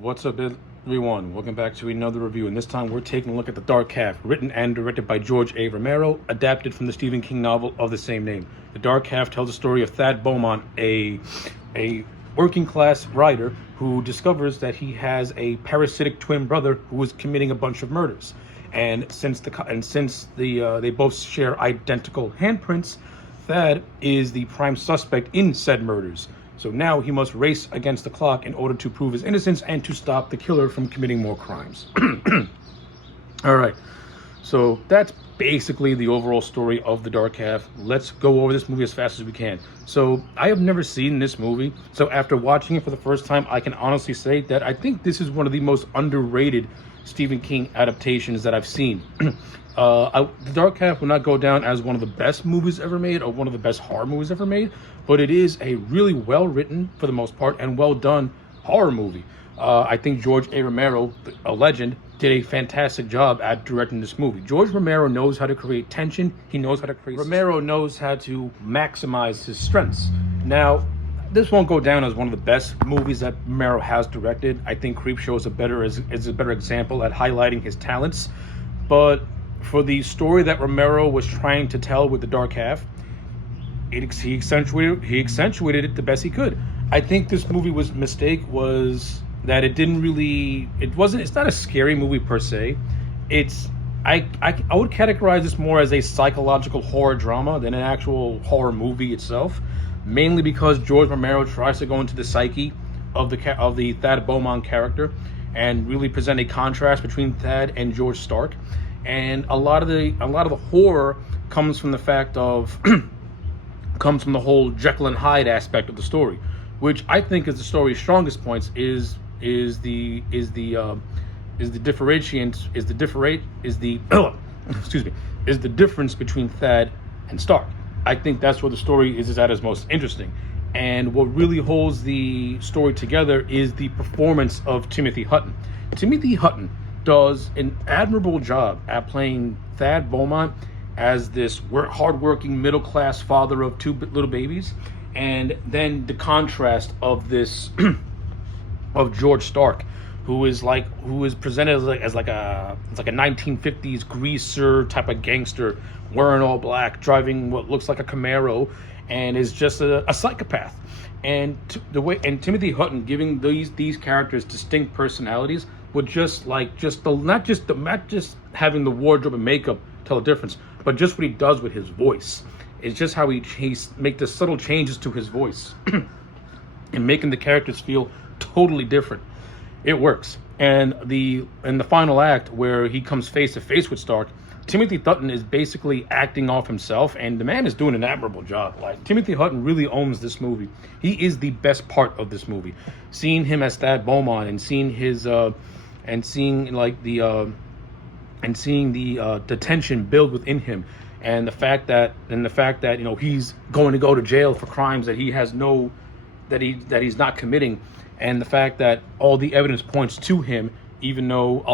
What's up, everyone? Welcome back to another review, and this time we're taking a look at The Dark Half, written and directed by George A. Romero, adapted from the Stephen King novel of the same name. The Dark Half tells the story of Thad Beaumont, a working-class writer who discovers that he has a parasitic twin brother who is committing a bunch of murders. And since they both share identical handprints, Thad is the prime suspect in said murders. So now he must race against the clock in order to prove his innocence and to stop the killer from committing more crimes. All right. So that's basically the overall story of The Dark Half. Let's go over this movie as fast as we can. So I have never seen this movie. So after watching it for the first time, I can honestly say that I think this is one of the most underrated Stephen King adaptations that I've seen. The Dark Half will not go down as one of the best movies ever made or one of the best horror movies ever made, but it is a really well-written, for the most part, and well-done horror movie. I think George A. Romero, a legend, did a fantastic job at directing this movie. George Romero knows how to create tension. He knows how to create... Romero knows how to maximize his strengths. Now, this won't go down as one of the best movies that Romero has directed. I think Creepshow is a better example at highlighting his talents. But for the story that Romero was trying to tell with The Dark Half, he accentuated it the best he could. I think this movie mistake was that it's not a scary movie per se. I would categorize this more as a psychological horror drama than an actual horror movie itself, mainly because George Romero tries to go into the psyche of the Thad Beaumont character and really present a contrast between Thad and George Stark. And a lot of the horror comes from the fact of comes from the whole Jekyll and Hyde aspect of the story, which I think is the story's strongest points. Is the difference between Thad and Stark. I think that's where the story is at its most interesting. And what really holds the story together is the performance of Timothy Hutton. Timothy Hutton does an admirable job at playing Thad Beaumont as this hardworking middle-class father of two little babies, and then the contrast of this of George Stark, who is presented as like a 1950s greaser type of gangster, wearing all black, driving what looks like a Camaro, and is just a psychopath. And Timothy Hutton giving these characters distinct personalities with not just having the wardrobe and makeup tell the difference, but just what he does with his voice. It's just how he make the subtle changes to his voice and making the characters feel totally different. It works. And in the final act, where he comes face to face with Stark, Timothy Hutton is basically acting off himself, and the man is doing an admirable job. Like, Timothy Hutton really owns this movie. He is the best part of this movie. Seeing him as Thad Beaumont and seeing the tension build within him, and the fact that he's going to go to jail for crimes that he's not committing, and the fact that all the evidence points to him, even though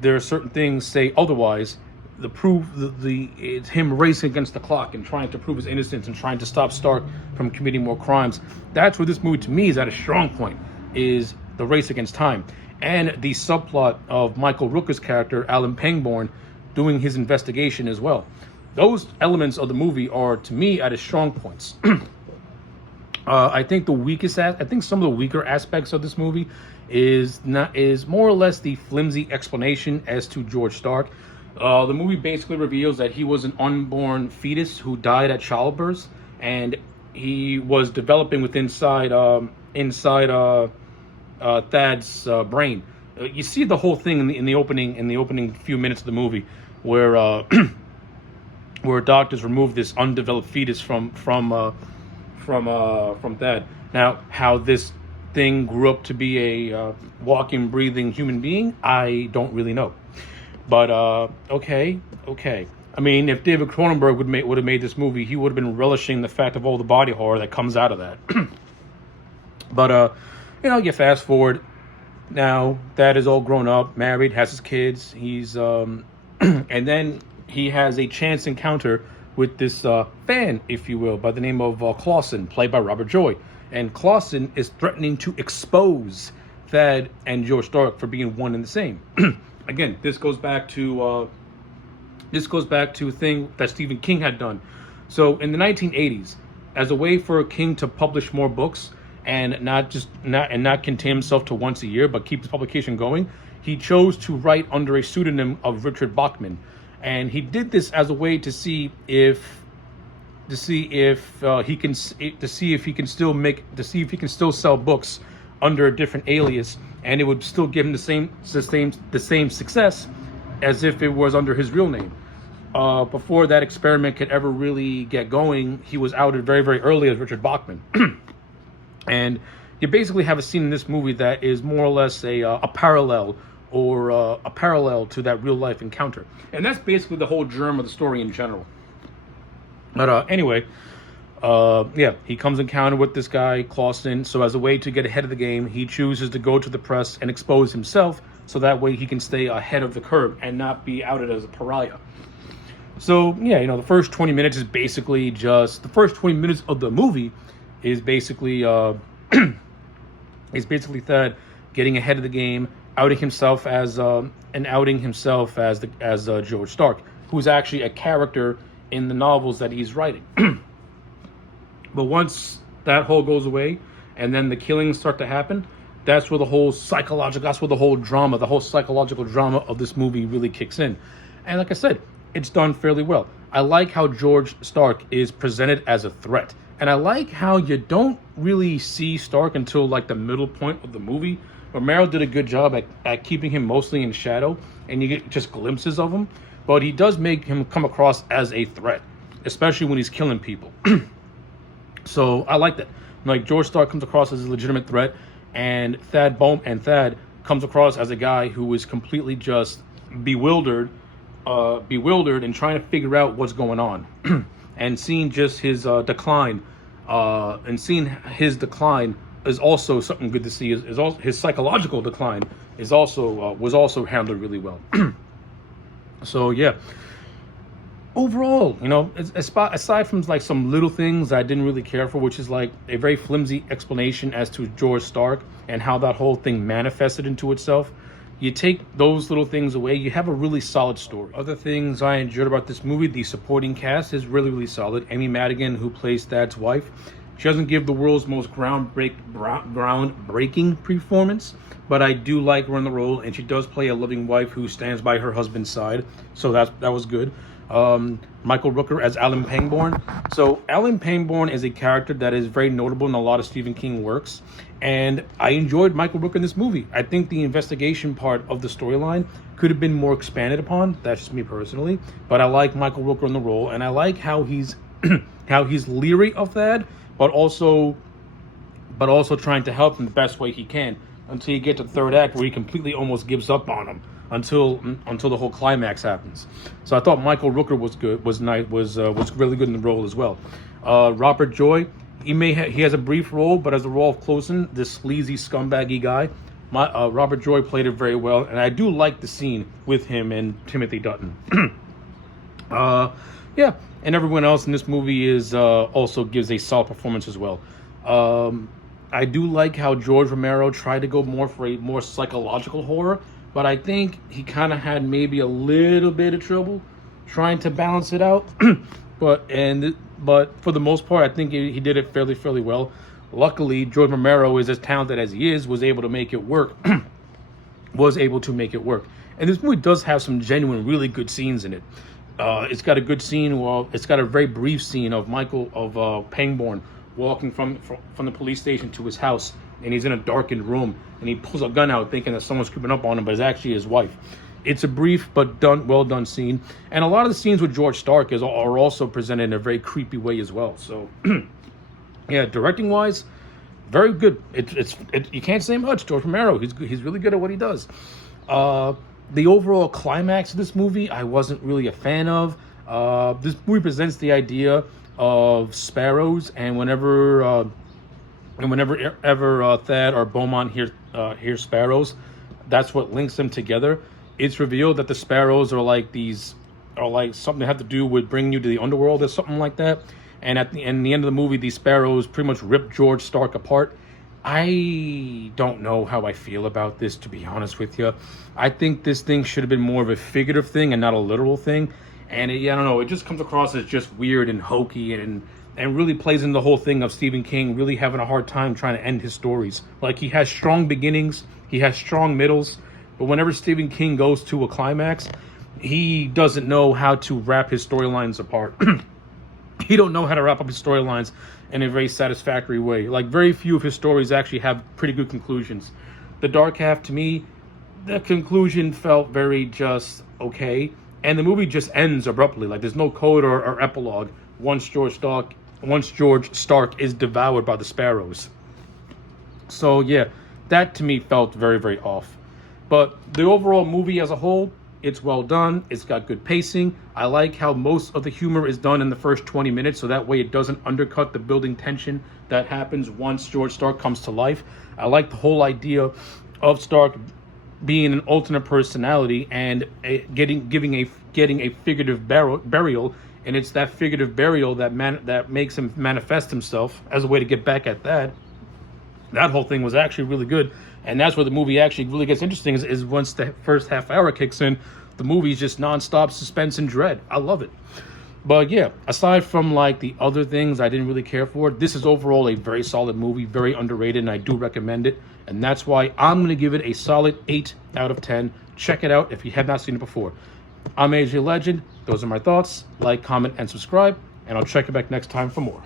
there are certain things say otherwise. It's him racing against the clock and trying to prove his innocence and trying to stop Stark from committing more crimes. That's where this movie, to me, is at a strong point, is the race against time. And the subplot of Michael Rooker's character, Alan Pangborn, doing his investigation as well. Those elements of the movie are, to me, at its strong points. I think some of the weaker aspects of this movie is more or less the flimsy explanation as to George Stark. The movie basically reveals that he was an unborn fetus who died at childbirth, and he was developing inside Thad's brain. You see the whole thing in the opening few minutes of the movie, where where doctors remove this undeveloped fetus from Thad. Now, how this thing grew up to be a walking, breathing human being, I don't really know. But okay. I mean, if David Cronenberg would have made this movie, he would have been relishing the fact of all the body horror that comes out of that. But you fast forward. Now, Thad is all grown up, married, has his kids. He's and then he has a chance encounter with this fan, if you will, by the name of Clausen, played by Robert Joy. And Clausen is threatening to expose Thad and George Stark for being one and the same. Again, this goes back to a thing that Stephen King had done. So in the 1980s, as a way for King to publish more books and not contain himself to once a year, but keep his publication going, he chose to write under a pseudonym of Richard Bachman, and he did this as a way to see if he can still sell books under a different alias, and it would still give him the same success as if it was under his real name. Before that experiment could ever really get going, he was outed very, very early as Richard Bachman. And you basically have a scene in this movie that is more or less a parallel to that real life encounter. And that's basically the whole germ of the story in general. But anyway, he comes encounter with this guy, Clausen. So as a way to get ahead of the game, he chooses to go to the press and expose himself, so that way he can stay ahead of the curve and not be outed as a pariah. So, the first 20 minutes is basically just... The first 20 minutes of the movie is basically... Thad getting ahead of the game, outing himself as George Stark, who's actually a character in the novels that he's writing. But once that whole goes away, and then the killings start to happen, that's where the whole psychological drama of this movie really kicks in. And like I said, it's done fairly well. I like how George Stark is presented as a threat. And I like how you don't really see Stark until like the middle point of the movie. Romero did a good job at keeping him mostly in shadow, and you get just glimpses of him. But he does make him come across as a threat, especially when he's killing people. So I like that. Like, George Stark comes across as a legitimate threat, and Thad comes across as a guy who is completely just bewildered and trying to figure out what's going on. And seeing just his decline, is also something good to see. His psychological decline was also handled really well. So overall, aside from like some little things I didn't really care for, which is like a very flimsy explanation as to George Stark and how that whole thing manifested into itself, you take those little things away, you have a really solid story. Other things I enjoyed about this movie, the supporting cast is really, really solid. Amy Madigan, who plays Thad's wife, she doesn't give the world's most groundbreaking performance, but I do like her in the role, and she does play a loving wife who stands by her husband's side, so that was good. Michael Rooker as Alan Pangborn. So Alan Pangborn is a character that is very notable in a lot of Stephen King works, and I enjoyed Michael Rooker in this movie. I think the investigation part of the storyline could have been more expanded upon. That's just me personally, but I like Michael Rooker in the role, and I like how he's leery of Thad, but also trying to help him the best way he can until you get to the third act, where he completely almost gives up on him until the whole climax happens. So I thought Michael Rooker was really good in the role as well. Robert Joy, he has a brief role, but as the role of Clausen, this sleazy scumbaggy guy, Robert Joy played it very well, and I do like the scene with him and Timothy Dutton. And everyone else in this movie is also gives a solid performance as well. I do like how George Romero tried to go more for a more psychological horror, but I think he kind of had maybe a little bit of trouble trying to balance it out. But for the most part, I think he did it fairly well. Luckily, George Romero is as talented as he is, was able to make it work. And this movie does have some genuine, really good scenes in it. It's got a good scene. Well, it's got a very brief scene of Pangborn walking from the police station to his house, and he's in a darkened room, and he pulls a gun out thinking that someone's creeping up on him, but it's actually his wife. It's a brief but well done scene, and a lot of the scenes with George Stark are also presented in a very creepy way as well. So, directing wise, very good. You can't say much. George Romero, he's really good at what he does. The overall climax of this movie, I wasn't really a fan of. This movie presents the idea of sparrows, and whenever Thad or Beaumont hears sparrows, that's what links them together. It's revealed that the sparrows are like these or like something that had to do with bringing you to the underworld or something like that. And at the end of the movie, these sparrows pretty much rip George Stark apart. I don't know how I feel about this, to be honest with you. I think this thing should have been more of a figurative thing and not a literal thing. And I don't know, it just comes across as just weird and hokey and really plays into the whole thing of Stephen King really having a hard time trying to end his stories. Like, he has strong beginnings, he has strong middles, but whenever Stephen King goes to a climax, he doesn't know how to wrap his storylines apart. He don't know how to wrap up his storylines in a very satisfactory way. Like, very few of his stories actually have pretty good conclusions. The Dark Half, to me, the conclusion felt very just okay, and the movie just ends abruptly. Like, there's no code or epilogue once George Stark is devoured by the sparrows. So yeah, that to me felt very, very off. But the overall movie as a whole, it's well done. It's got good pacing. I like how most of the humor is done in the first 20 minutes, so that way it doesn't undercut the building tension that happens once George Stark comes to life. I like the whole idea of Stark being an alternate personality and getting a figurative burial, and it's that figurative burial that makes him manifest himself as a way to get back at that. That whole thing was actually really good. And that's where the movie actually really gets interesting is once the first half hour kicks in, the movie's just nonstop suspense and dread. I love it. But yeah, aside from like the other things I didn't really care for, this is overall a very solid movie, very underrated, and I do recommend it. And that's why I'm going to give it a solid 8 out of 10. Check it out if you have not seen it before. I'm AJ Legend. Those are my thoughts. Like, comment, and subscribe. And I'll check you back next time for more.